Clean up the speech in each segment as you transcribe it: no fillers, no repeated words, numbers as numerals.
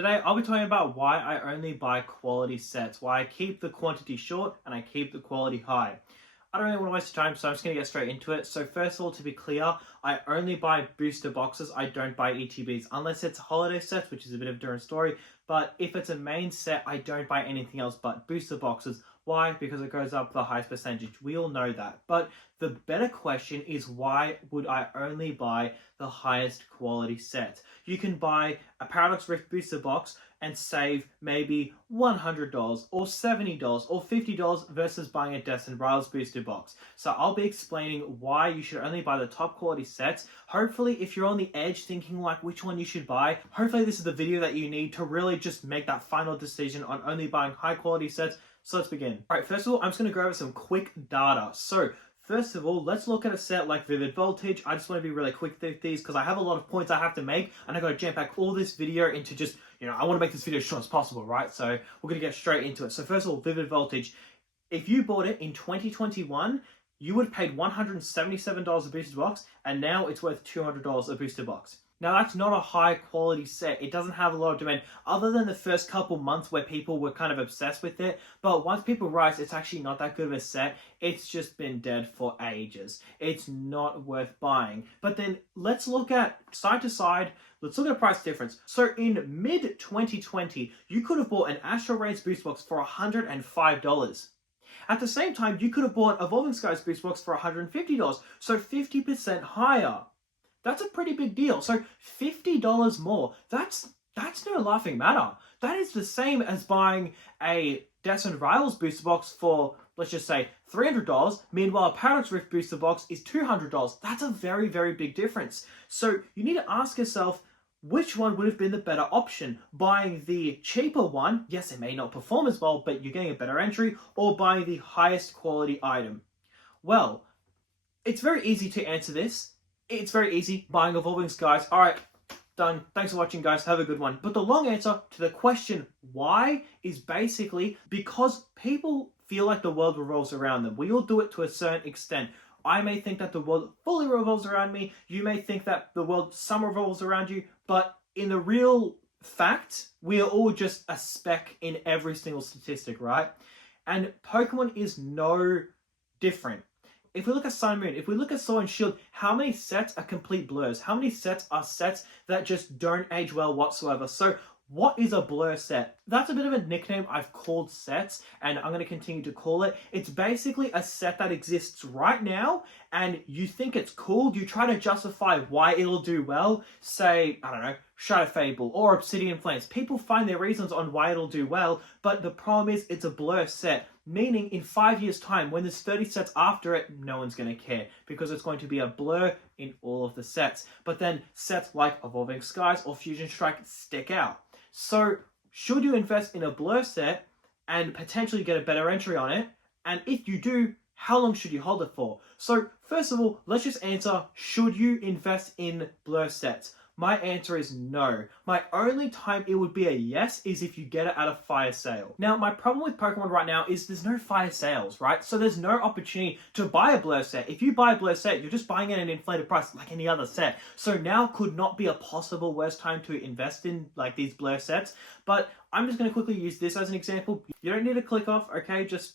Today, I'll be talking about why I only buy quality sets, why I keep the quantity short and I keep the quality high. I don't really want to waste time, so I'm just going to get straight into it. So first of all, to be clear, I only buy booster boxes. I don't buy ETBs, unless it's holiday sets, which is a bit of a different story. But if it's a main set, I don't buy anything else but booster boxes. Why? Because it goes up the highest percentage. We all know that. But the better question is, why would I only buy the highest quality set? You can buy a Paradox Rift booster box and save maybe $100 or $70 or $50 versus buying a Destin Riles booster box. So I'll be explaining why you should only buy the top quality sets. Hopefully, if you're on the edge thinking like which one you should buy, hopefully this is the video that you need to really just make that final decision on only buying high quality sets. So let's begin. All right, first of all, I'm just going to go over some quick data. So first of all, let's look at a set like Vivid Voltage. I just want to be really quick with these because I have a lot of points I have to make and I got to jam pack all this video into just, I want to make this video as short as possible, right? So we're going to get straight into it. So first of all, Vivid Voltage. If you bought it in 2021, you would have paid $177 a booster box, and now it's worth $200 a booster box. Now, that's not a high quality set. It doesn't have a lot of demand other than the first couple months where people were kind of obsessed with it. But once people realize it's actually not that good of a set, it's just been dead for ages. It's not worth buying. But then let's look at side to side. Let's look at a price difference. So in mid 2020, you could have bought an Astral Raids booster box for $105. At the same time, you could have bought Evolving Skies booster box for $150. So 50% higher. That's a pretty big deal. So $50 more, that's no laughing matter. That is the same as buying a Destin Riles booster box for, let's just say, $300. Meanwhile, a Paradox Rift booster box is $200. That's a very, very big difference. So you need to ask yourself, which one would have been the better option? Buying the cheaper one, yes, it may not perform as well, but you're getting a better entry, or buying the highest quality item? Well, it's very easy to answer this. It's very easy, buying Evolving Skies. All right, done. Thanks for watching, guys. Have a good one. But the long answer to the question why is basically because people feel like the world revolves around them. We all do it to a certain extent. I may think that the world fully revolves around me. You may think that the world some revolves around you. But in the real fact, we are all just a speck in every single statistic, right? And Pokemon is no different. If we look at Sun and Moon, if we look at Sword and Shield, how many sets are complete blurs? How many sets are sets that just don't age well whatsoever? So what is a blur set? That's a bit of a nickname I've called sets, and I'm going to continue to call it. It's basically a set that exists right now, and you think it's cool. You try to justify why it'll do well. Say, I don't know, Shadow Fable or Obsidian Flames. People find their reasons on why it'll do well, but the problem is it's a blur set. Meaning in 5 years' time, when there's 30 sets after it, no one's going to care because it's going to be a blur in all of the sets. But then sets like Evolving Skies or Fusion Strike stick out. So should you invest in a blur set and potentially get a better entry on it? And if you do, how long should you hold it for? So first of all, let's just answer, should you invest in blur sets? My answer is no. My only time it would be a yes is if you get it at a fire sale. Now, my problem with Pokemon right now is there's no fire sales, right? So there's no opportunity to buy a blur set. If you buy a blur set, you're just buying it at an inflated price like any other set. So now could not be a possible worst time to invest in like these blur sets. But I'm just going to quickly use this as an example. You don't need to click off, okay? Just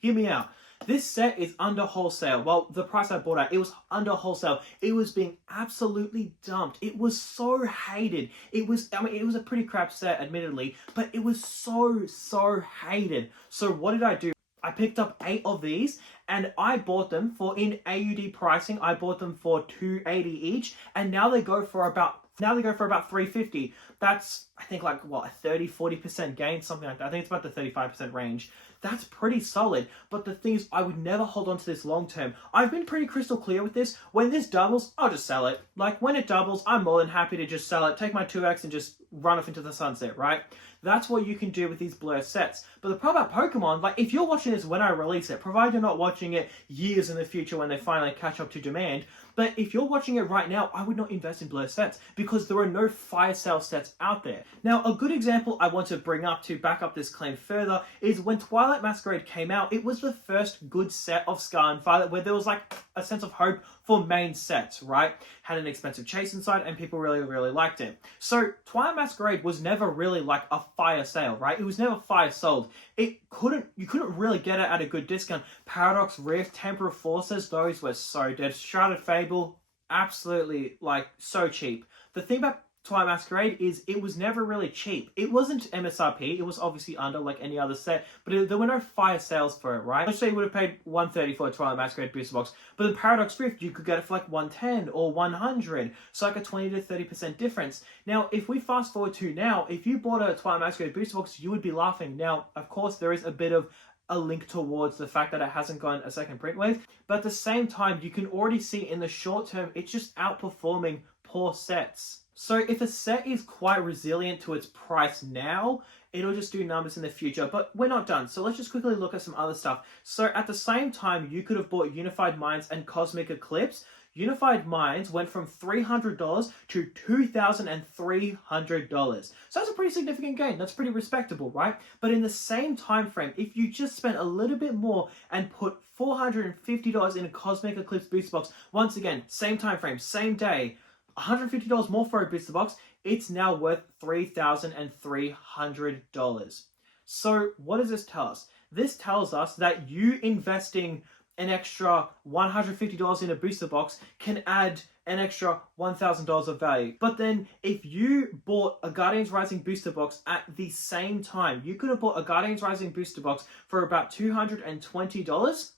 hear me out. This set is under wholesale. Well, the price I bought at, it was under wholesale. It was being absolutely dumped. It was so hated. It was a pretty crap set, admittedly, but it was so hated. So what did I do? I picked up 8 of these and I bought them for, in AUD pricing, I bought them for $280 each, and now they go for about $350. That's, I think, like, what, a 30-40% gain, something like that. I think it's about the 35% range. That's pretty solid. But the thing is, I would never hold on to this long term. I've been pretty crystal clear with this. When this doubles, I'll just sell it. Like, when it doubles, I'm more than happy to just sell it, take my 2x and just run off into the sunset, right? That's what you can do with these blur sets. But the problem about Pokemon, like, if you're watching this when I release it, provided you're not watching it years in the future when they finally catch up to demand, but if you're watching it right now, I would not invest in blur sets because there are no fire sale sets out there. Now, a good example I want to bring up to back up this claim further is when Twilight Masquerade came out, it was the first good set of Scarlet and Violet where there was like a sense of hope for main sets, right? Had an expensive chase inside and people really, really liked it. So Twilight Masquerade was never really like a fire sale, right? It was never fire sold. You couldn't really get it at a good discount. Paradox Rift, Temper of Forces, those were so dead. Shrouded Fable, absolutely like so cheap. The thing about Twilight Masquerade is it was never really cheap. It wasn't MSRP, it was obviously under like any other set, but there were no fire sales for it, right? Let's say you would have paid $130 for a Twilight Masquerade booster box, but in Paradox Rift you could get it for like $110 or $100, so like a 20 to 30% difference. Now, if we fast forward to now, if you bought a Twilight Masquerade booster box, you would be laughing. Now, of course, there is a bit of a link towards the fact that it hasn't gone a second print wave, but at the same time, you can already see in the short term, it's just outperforming poor sets. So if a set is quite resilient to its price now, it'll just do numbers in the future, but we're not done. So let's just quickly look at some other stuff. So at the same time, you could have bought Unified Minds and Cosmic Eclipse. Unified Minds went from $300 to $2,300. So that's a pretty significant gain. That's pretty respectable, right? But in the same time frame, if you just spent a little bit more and put $450 in a Cosmic Eclipse booster box, once again, same time frame, same day, $150 more for a booster box, it's now worth $3,300. So what does this tell us? This tells us that you investing an extra $150 in a booster box can add an extra $1,000 of value. But then if you bought a Guardians Rising booster box at the same time, you could have bought a Guardians Rising booster box for about $220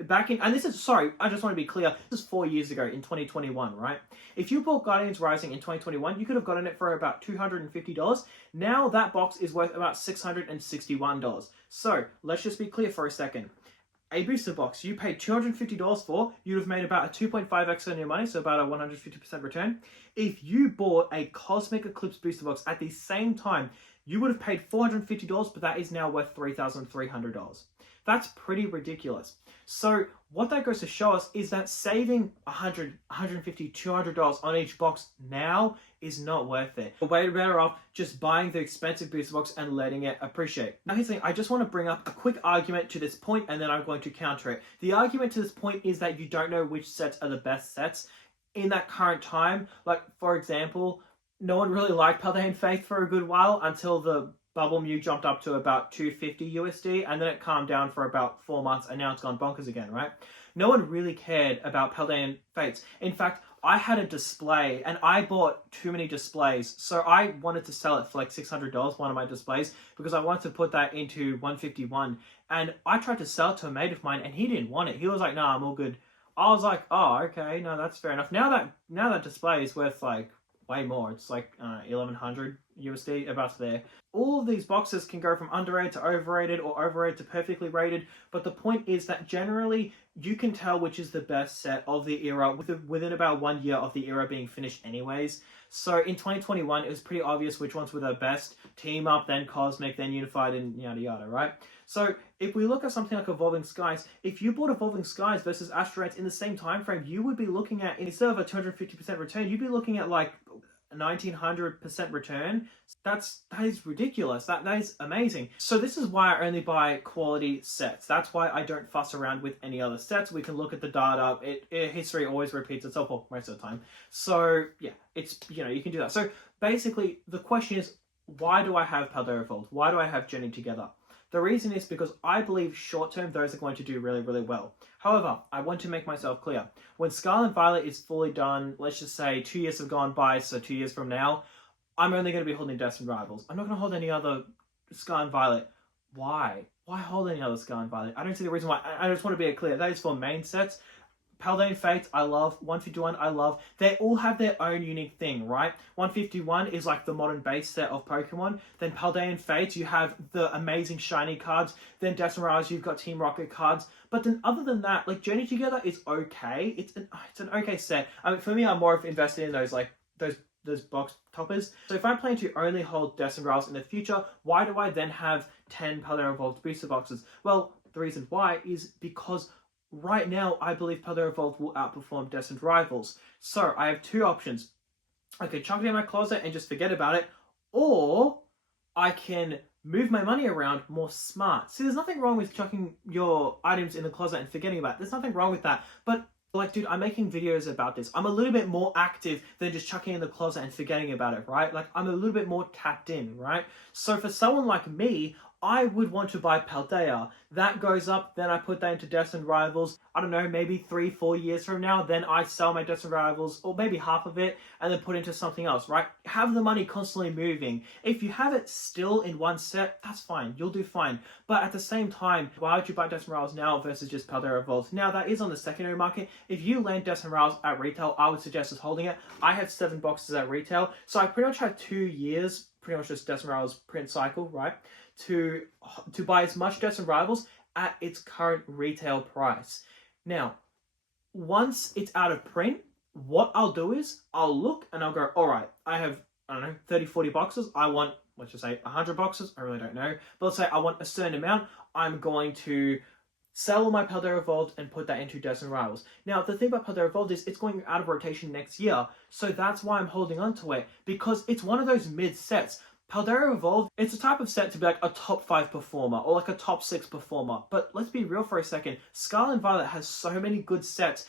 back in, and this is, sorry, I just want to be clear, this is 4 years ago in 2021, right? If you bought Guardians Rising in 2021, you could have gotten it for about $250. Now that box is worth about $661. So let's just be clear for a second. A booster box you paid $250 for, you'd have made about a 2.5x on your money, so about a 150% return. If you bought a Cosmic Eclipse booster box at the same time, you would have paid $450, but that is now worth $3,300. That's pretty ridiculous. So what that goes to show us is that saving $100, $150, $200 on each box now is not worth it. We're way better off just buying the expensive booster box and letting it appreciate. Now here's the thing, I just want to bring up a quick argument to this point and then I'm going to counter it. The argument to this point is that you don't know which sets are the best sets in that current time. Like, for example, no one really liked Paldean Faith for a good while until the Bubble Mew jumped up to about $250 USD and then it calmed down for about 4 months and now it's gone bonkers again, right? No one really cared about Paldean Fates. In fact, I had a display and I bought too many displays. So I wanted to sell it for like $600, one of my displays, because I wanted to put that into 151. And I tried to sell it to a mate of mine and he didn't want it. He was like, nah, I'm all good. I was like, oh, okay, no, that's fair enough. Now that display is worth like way more. It's like 1100 USD, about there. All of these boxes can go from underrated to overrated or overrated to perfectly rated, but the point is that generally you can tell which is the best set of the era within about 1 year of the era being finished anyways. So in 2021, it was pretty obvious which ones were the best. Team Up, then Cosmic, then Unified, and yada yada, right? So if we look at something like Evolving Skies, if you bought Evolving Skies versus Asteroids in the same time frame, you would be looking at, instead of a 250% return, you'd be looking at like 1900% return. That is ridiculous. That is amazing. So this is why I only buy quality sets. That's why I don't fuss around with any other sets. We can look at the data. History always repeats itself, well, most of the time. So yeah, it's, you can do that. So basically the question is, why do I have Paldea Evolved? Why do I have Jenny together? The reason is because I believe short term those are going to do really, really well. However, I want to make myself clear. When Scarlet and Violet is fully done, let's just say 2 years have gone by, so 2 years from now, I'm only going to be holding Destined Rivals. I'm not going to hold any other Scarlet and Violet. Why? Why hold any other Scarlet and Violet? I don't see the reason why. I just want to be clear. That is for main sets. Paldean Fates, I love. 151, I love. They all have their own unique thing, right? 151 is like the modern base set of Pokemon. Then Paldean Fates, you have the amazing shiny cards. Then Destined Rivals, you've got Team Rocket cards. But then other than that, like Journey Together is okay. It's an okay set. I mean, for me, I'm more of invested in those like those box toppers. So if I plan to only hold Destined Rivals in the future, why do I then have 10 Paldea Evolved booster boxes? Well, the reason why is because right now, I believe Paldea Evolved will outperform Destined Rivals. So I have two options. I could chuck it in my closet and just forget about it, or I can move my money around more smart. See, there's nothing wrong with chucking your items in the closet and forgetting about it. There's nothing wrong with that. But Like, dude, I'm making videos about this. I'm a little bit more active than just chucking it in the closet and forgetting about it, right? Like, I'm a little bit more tapped in, right? So for someone like me, I would want to buy Paldea. That goes up, then I put that into Destined Rivals. I don't know, maybe 3-4 years from now, then I sell my Destined Rivals, or maybe half of it, and then put into something else, right? Have the money constantly moving. If you have it still in one set, that's fine. You'll do fine. But at the same time, why would you buy Destined Rivals now versus just Paldea Evolved? Now, that is on the secondary market. If you land Destined Rivals at retail, I would suggest just holding it. I have 7 boxes at retail, so I pretty much had 2 years, pretty much just Destined Rivals print cycle, right? To buy as much Destined Rivals at its current retail price. Now, once it's out of print, what I'll do is I'll look and I'll go, all right, I have, I don't know, 30, 40 boxes. I want, let's just say 100 boxes. I really don't know. But let's say I want a certain amount. I'm going to sell all my Paldea Evolved and put that into Destined Rivals. Now, the thing about Paldea Evolved is it's going out of rotation next year. So that's why I'm holding on to it, because it's one of those mid sets. Paldea Evolved, it's a type of set to be like a top 5 performer or like a top 6 performer. But let's be real for a second. Scarlet and Violet has so many good sets.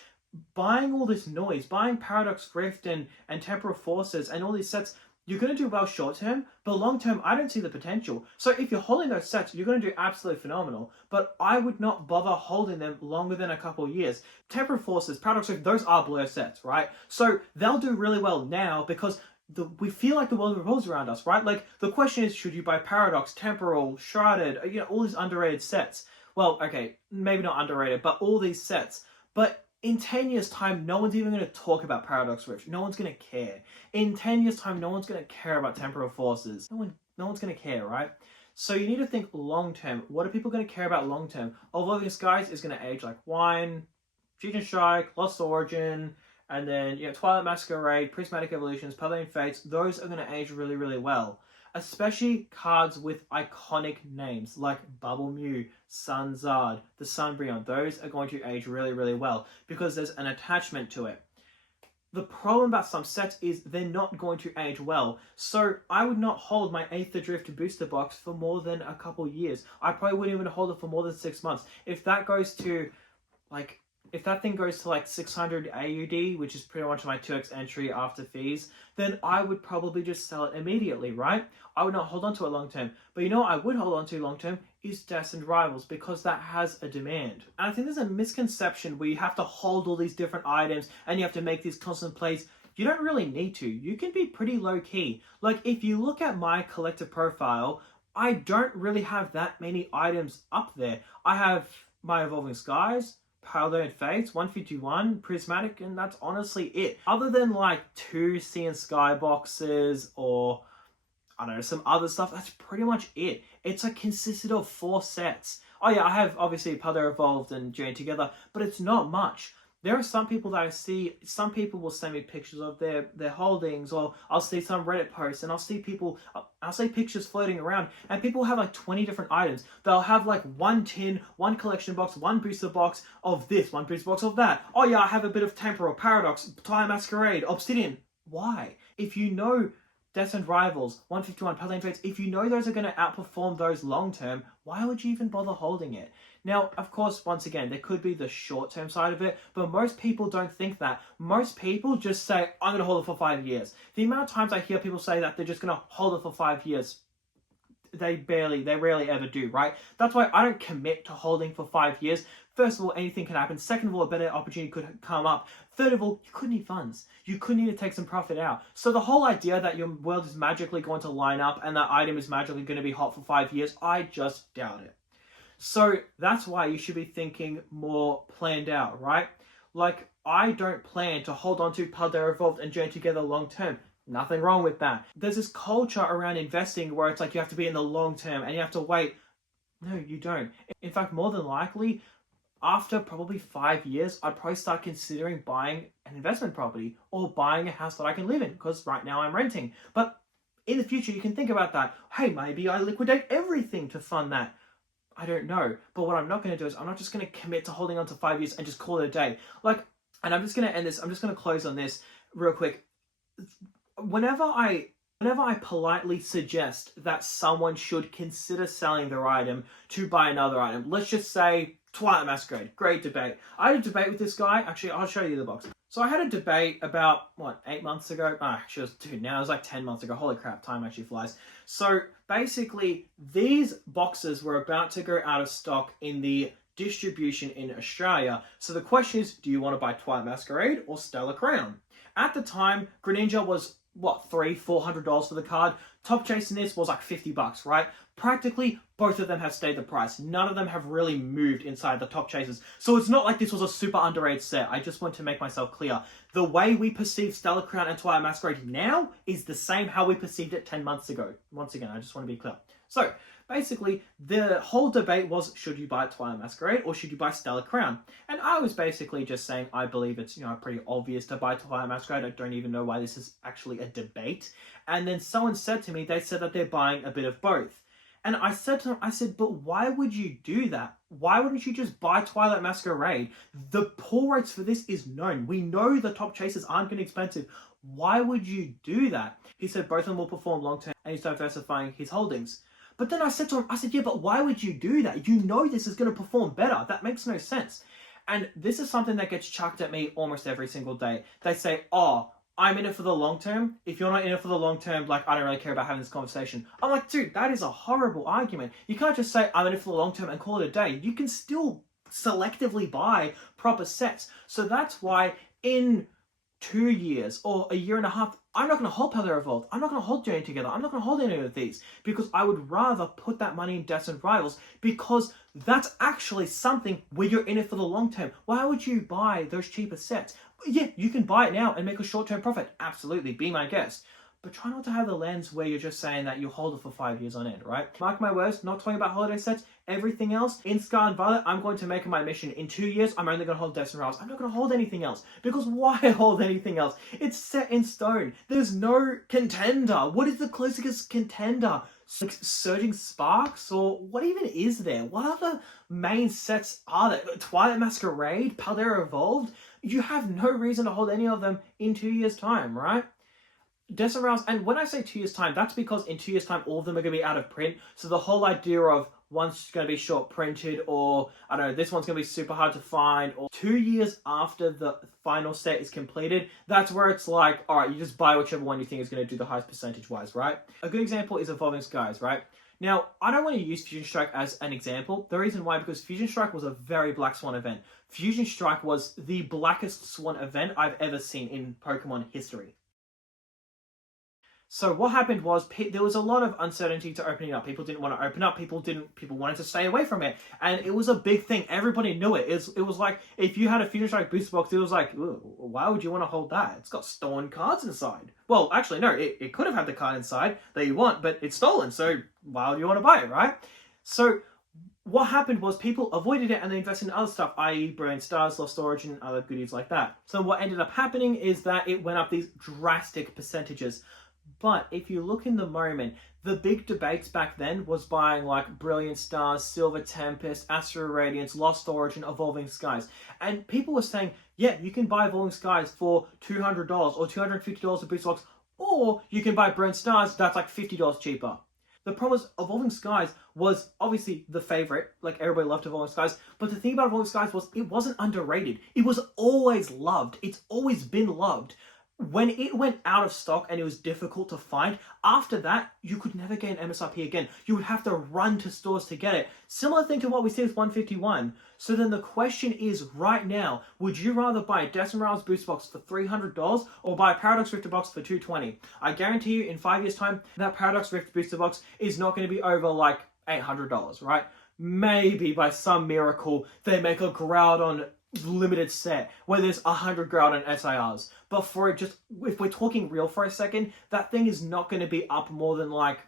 Buying all this noise, buying Paradox Rift and Temporal Forces and all these sets, you're going to do well short term, but long term, I don't see the potential. So if you're holding those sets, you're going to do absolutely phenomenal. But I would not bother holding them longer than a couple of years. Temporal Forces, Paradox Rift, those are blur sets, right? So they'll do really well now because we feel like the world revolves around us, right? Like, the question is, should you buy Paradox, Temporal, Shrouded, all these underrated sets? Well, okay, maybe not underrated, but all these sets. But in 10 years' time, no one's even going to talk about Paradox Rift. No one's going to care. In 10 years' time, no one's going to care about Temporal Forces. No one's going to care, right? So you need to think long term. What are people going to care about long term? Evolving Skies is going to age like wine, Fusion Strike, Lost Origin, and then, Twilight Masquerade, Prismatic Evolutions, Paladin Fates, those are going to age really, really well. Especially cards with iconic names like Bubble Mew, Sunzard, the Sunbreon. Those are going to age really, really well because there's an attachment to it. The problem about some sets is they're not going to age well. So I would not hold my Aether Drift booster box for more than a couple years. I probably wouldn't even hold it for more than 6 months. If that goes to, if that thing goes to like 600 AUD, which is pretty much my 2x entry after fees, then I would probably just sell it immediately, right? I would not hold on to it long term. But you know what I would hold on to long term is Destined Rivals, because that has a demand. And I think there's a misconception where you have to hold all these different items and you have to make these constant plays. You don't really need to. You can be pretty low key. Like, if you look at my collector profile, I don't really have that many items up there. I have my Evolving Skies, Paladin Fates, 151, Prismatic, and that's honestly it. Other than like 2 Sea and Sky boxes or, I don't know, some other stuff, that's pretty much it. It's like consisted of 4 sets. Oh yeah, I have obviously Paldea Evolved and Journey Together, but it's not much. There are some people that I see, some people will send me pictures of their holdings, or I'll see some Reddit posts and I'll see pictures floating around, and people have like 20 different items. They'll have like 1 tin, 1 collection box, 1 booster box of this, 1 booster box of that. Oh yeah, I have a bit of Temporal, Paradox, Twilight Masquerade, Obsidian. Why? If you know Destined Rivals, 151, Paladin Fates, if you know those are going to outperform those long term, why would you even bother holding it? Now, of course, once again, there could be the short-term side of it, but most people don't think that. Most people just say, I'm going to hold it for 5 years. The amount of times I hear people say that they're just going to hold it for 5 years, they rarely ever do, right? That's why I don't commit to holding for 5 years. First of all, anything can happen. Second of all, a better opportunity could come up. Third of all, you could need funds. You could need to take some profit out. So the whole idea that your world is magically going to line up and that item is magically going to be hot for 5 years, I just doubt it. So that's why you should be thinking more planned out, right? Like, I don't plan to hold on to Paldea Evolved and Journey Together long term. Nothing wrong with that. There's this culture around investing where it's like you have to be in the long term and you have to wait. No, you don't. In fact, more than likely, after probably 5 years, I'd probably start considering buying an investment property or buying a house that I can live in, because right now I'm renting. But in the future, you can think about that. Hey, maybe I liquidate everything to fund that. I don't know. But what I'm not going to do is I'm not just going to commit to holding on to 5 years and just call it a day. And I'm just going to end this. I'm just going to close on this real quick. Whenever I politely suggest that someone should consider selling their item to buy another item, let's just say Twilight Masquerade, great debate. I had a debate with this guy. Actually, I'll show you the box. So I had a debate about, 8 months ago? Actually, it was 2 now. It was like 10 months ago. Holy crap, time actually flies. So basically, these boxes were about to go out of stock in the distribution in Australia. So the question is, do you want to buy Twilight Masquerade or Stellar Crown? At the time, Greninja was, $300-400 for the card. Top Chasing this was like $50, right? Practically, both of them have stayed the price. None of them have really moved inside the top chasers. So it's not like this was a super underrated set. I just want to make myself clear. The way we perceive Stellar Crown and Twilight Masquerade now is the same how we perceived it 10 months ago. Once again, I just want to be clear. So, basically, the whole debate was, should you buy Twilight Masquerade or should you buy Stellar Crown? And I was basically just saying, I believe it's, pretty obvious to buy Twilight Masquerade. I don't even know why this is actually a debate. And then someone said to me, they said that they're buying a bit of both. And I said to them, but why would you do that? Why wouldn't you just buy Twilight Masquerade? The pull rates for this is known. We know the top chasers aren't going to be expensive. Why would you do that? He said both of them will perform long term and he's diversifying his holdings. But then I said to him, yeah, but why would you do that? You know this is going to perform better. That makes no sense. And this is something that gets chucked at me almost every single day. They say, I'm in it for the long term. If you're not in it for the long term, I don't really care about having this conversation. I'm like, dude, that is a horrible argument. You can't just say, I'm in it for the long term and call it a day. You can still selectively buy proper sets. So that's why in 2 years or a year and a half, I'm not going to hold Palette Evolved. I'm not going to hold Journey Together. I'm not going to hold any of these because I would rather put that money in Deaths and Rivals because that's actually something where you're in it for the long term. Why would you buy those cheaper sets? Yeah, you can buy it now and make a short-term profit. Absolutely, be my guest. But try not to have the lens where you're just saying that you'll hold it for 5 years on end, right? Mark my words, not talking about holiday sets, everything else. In Scarlet and Violet, I'm going to make my mission. In 2 years, I'm only going to hold Deaths and Rivals. I'm not going to hold anything else. Because why hold anything else? It's set in stone. There's no contender. What is the closest contender? Surging Sparks? Or what even is there? What other main sets are there? Twilight Masquerade? Palette Evolved? You have no reason to hold any of them in 2 years' time, right? Deaths and Rivals, and when I say 2 years' time, that's because in 2 years' time, all of them are going to be out of print. So the whole idea of one's going to be short printed, or I don't know, this one's going to be super hard to find, or 2 years after the final set is completed, that's where it's like, all right, you just buy whichever one you think is going to do the highest percentage-wise, right? A good example is Evolving Skies, right? Now, I don't want to use Fusion Strike as an example. The reason why, because Fusion Strike was a very Black Swan event. Fusion Strike was the blackest Swan event I've ever seen in Pokemon history. So what happened was there was a lot of uncertainty to opening up. People didn't want to open up. People wanted to stay away from it. And it was a big thing. Everybody knew it. It was like, if you had a Fusion Strike booster box, it was like, why would you want to hold that? It's got stolen cards inside. Well, actually, no, it could have had the card inside that you want, but it's stolen. So why would you want to buy it, right? So what happened was people avoided it and they invested in other stuff, i.e. Brilliant Stars, Lost Origin, and other goodies like that. So what ended up happening is that it went up these drastic percentages. But if you look in the moment, the big debates back then was buying like Brilliant Stars, Silver Tempest, Astro Radiance, Lost Origin, Evolving Skies. And people were saying, yeah, you can buy Evolving Skies for $200 or $250 a booster box, or you can buy Brilliant Stars, that's like $50 cheaper. The problem was Evolving Skies was obviously the favorite, like everybody loved Evolving Skies, but the thing about Evolving Skies was it wasn't underrated. It was always loved. It's always been loved. When it went out of stock and it was difficult to find, after that, you could never get an MSRP again. You would have to run to stores to get it. Similar thing to what we see with 151. So then the question is, right now, would you rather buy a Deaths and Rivals booster box for $300 or buy a Paradox Rifter box for $220? I guarantee you, in 5 years' time, that Paradox Rift booster box is not going to be over like $800, right? Maybe by some miracle, they make a Groudon limited set where there's 100 Groudon SIRs, but for it just, if we're talking real for a second, that thing is not going to be up more than like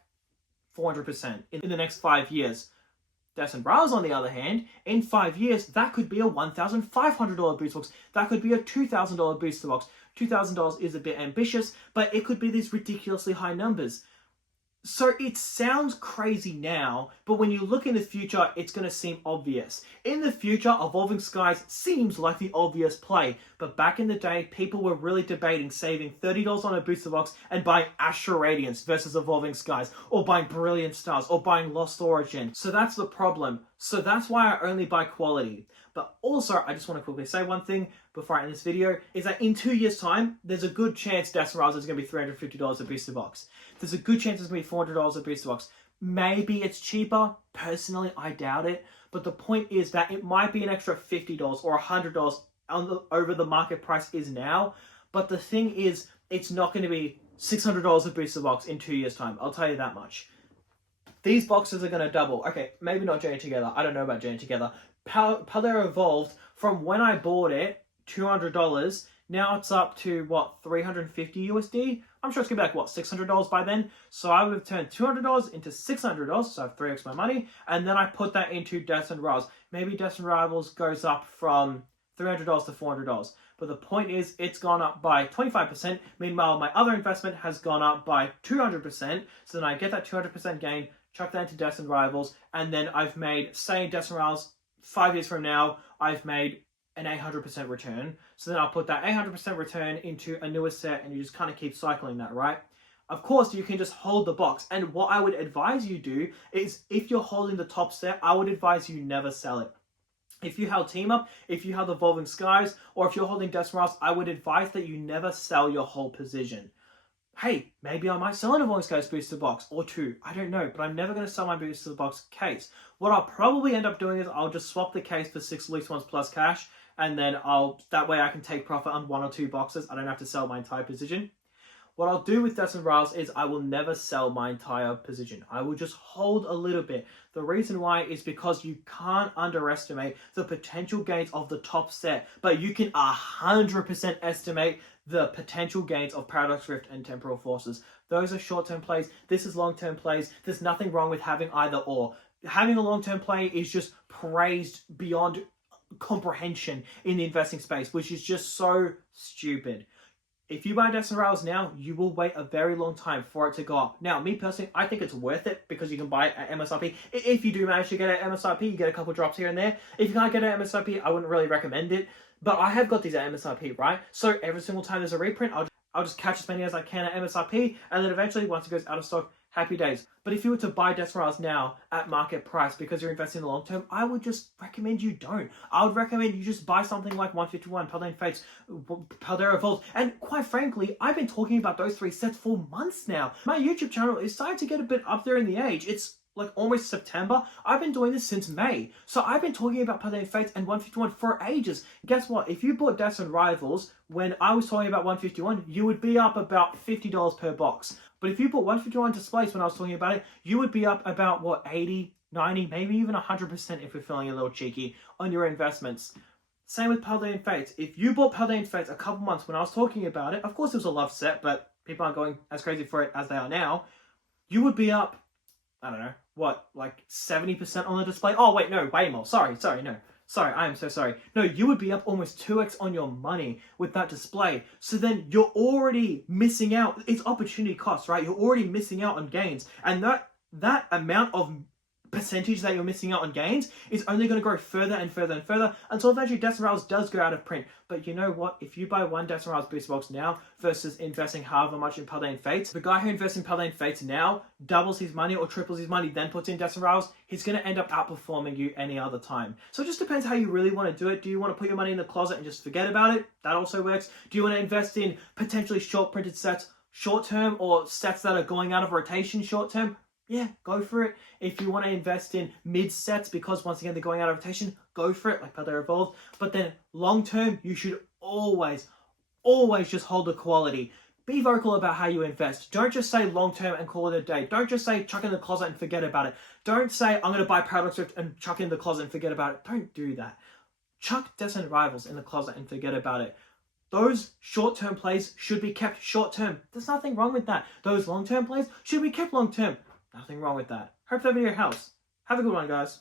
400% in the next 5 years. Deaths and Rivals, on the other hand, in 5 years, that could be a $1,500 booster box. That could be a $2,000 booster box. $2,000 is a bit ambitious, but it could be these ridiculously high numbers. So it sounds crazy now, but when you look in the future, it's going to seem obvious. In the future, Evolving Skies seems like the obvious play, but back in the day, people were really debating saving $30 on a booster box and buying Astral Radiance versus Evolving Skies, or buying Brilliant Stars, or buying Lost Origin. So that's the problem. So that's why I only buy quality. But also, I just want to quickly say one thing before I end this video, is that in 2 years' time, there's a good chance Desperazzo is going to be $350 a booster box. There's a good chance it's going to be $400 a booster box. Maybe it's cheaper. Personally, I doubt it. But the point is that it might be an extra $50 or $100 over the market price is now. But the thing is, it's not going to be $600 a booster box in 2 years' time. I'll tell you that much. These boxes are going to double. Okay, maybe not Journey Together. I don't know about Journey Together. Paldea Evolved, from when I bought it, $200, now it's up to, what, 350 USD? I'm sure it's going to be like, what, $600 by then? So I would have turned $200 into $600, so I have 3x my money, and then I put that into Destined Rivals. Maybe Destined Rivals goes up from $300 to $400. But the point is, it's gone up by 25%. Meanwhile, my other investment has gone up by 200%. So then I get that 200% gain, chuck that into Destined Rivals, and then I've made, say, Destined Rivals, 5 years from now, I've made an 800% return. So then I'll put that 800% return into a newer set, and you just kind of keep cycling that, right? Of course, you can just hold the box. And what I would advise you do is, if you're holding the top set, I would advise you never sell it. If you held Team Up, if you held Evolving Skies, or if you're holding Desperados, I would advise that you never sell your whole position. Hey, maybe I might sell an Evolving Skies booster box or two. I don't know, but I'm never going to sell my booster box case. What I'll probably end up doing is I'll just swap the case for 6 least ones plus cash, and then that way I can take profit on 1 or 2 boxes. I don't have to sell my entire position. What I'll do with Destined Rivals is I will never sell my entire position. I will just hold a little bit. The reason why is because you can't underestimate the potential gains of the top set, but you can 100% estimate the potential gains of Paradox Rift and Temporal Forces. Those are short-term plays. This is long-term plays. There's nothing wrong with having either or. Having a long-term play is just praised beyond comprehension in the investing space, which is just so stupid. If you buy Destined Rivals now, you will wait a very long time for it to go up. Now, me personally, I think it's worth it because you can buy it at MSRP. If you do manage to get it at MSRP, you get a couple drops here and there. If you can't get it at MSRP, I wouldn't really recommend it. But I have got these at MSRP, right? So every single time there's a reprint, I'll just catch as many as I can at MSRP, and then eventually, once it goes out of stock, happy days. But if you were to buy Destined Rivals now at market price because you're investing in the long term, I would just recommend you don't. I would recommend you just buy something like 151, Paldea Fates, Paldea Evolved. And quite frankly, I've been talking about those 3 sets for months now. My YouTube channel is starting to get a bit up there in the age. It's like almost September. I've been doing this since May. So I've been talking about Paldea Fates and 151 for ages. Guess what? If you bought Destined Rivals when I was talking about 151, you would be up about $50 per box. But if you bought 151 Displays when I was talking about it, you would be up about, what, 80, 90, maybe even 100% if you're feeling a little cheeky on your investments. Same with Paldea Fates. If you bought Paldea Fates a couple months when I was talking about it, of course it was a love set, but people aren't going as crazy for it as they are now, you would be up, I don't know, what, like 70% on the display? Oh, wait, no, way more. Sorry, no. Sorry, I am so sorry. No, you would be up almost 2x on your money with that display. So then you're already missing out. It's opportunity cost, right? You're already missing out on gains. And that amount of percentage that you're missing out on gains is only going to grow further and further and further until eventually Destined Rivals does go out of print. But you know what? If you buy one Destined Rivals booster box now versus investing however much in Paldea Fates, the guy who invests in Paldea Fates now doubles his money or triples his money, then puts in Destined Rivals, he's going to end up outperforming you any other time. So it just depends how you really want to do it. Do you want to put your money in the closet and just forget about it? That also works. Do you want to invest in potentially short printed sets short term, or sets that are going out of rotation short term? Yeah, go for it. If you want to invest in mid sets because once again they're going out of rotation, go for it, like Paldea Evolved. But then long term, you should always just hold the quality. Be vocal about how you invest. Don't just say long term and call it a day. Don't just say chuck in the closet and forget about it. Don't say I'm going to buy Paradox Rift and chuck in the closet and forget about it. Don't do that. Chuck Destined Rivals in the closet and forget about it. Those short-term plays should be kept short-term. There's nothing wrong with that. Those long-term plays should be kept long-term. Nothing wrong with that. Hope that video helps. Have a good one, guys.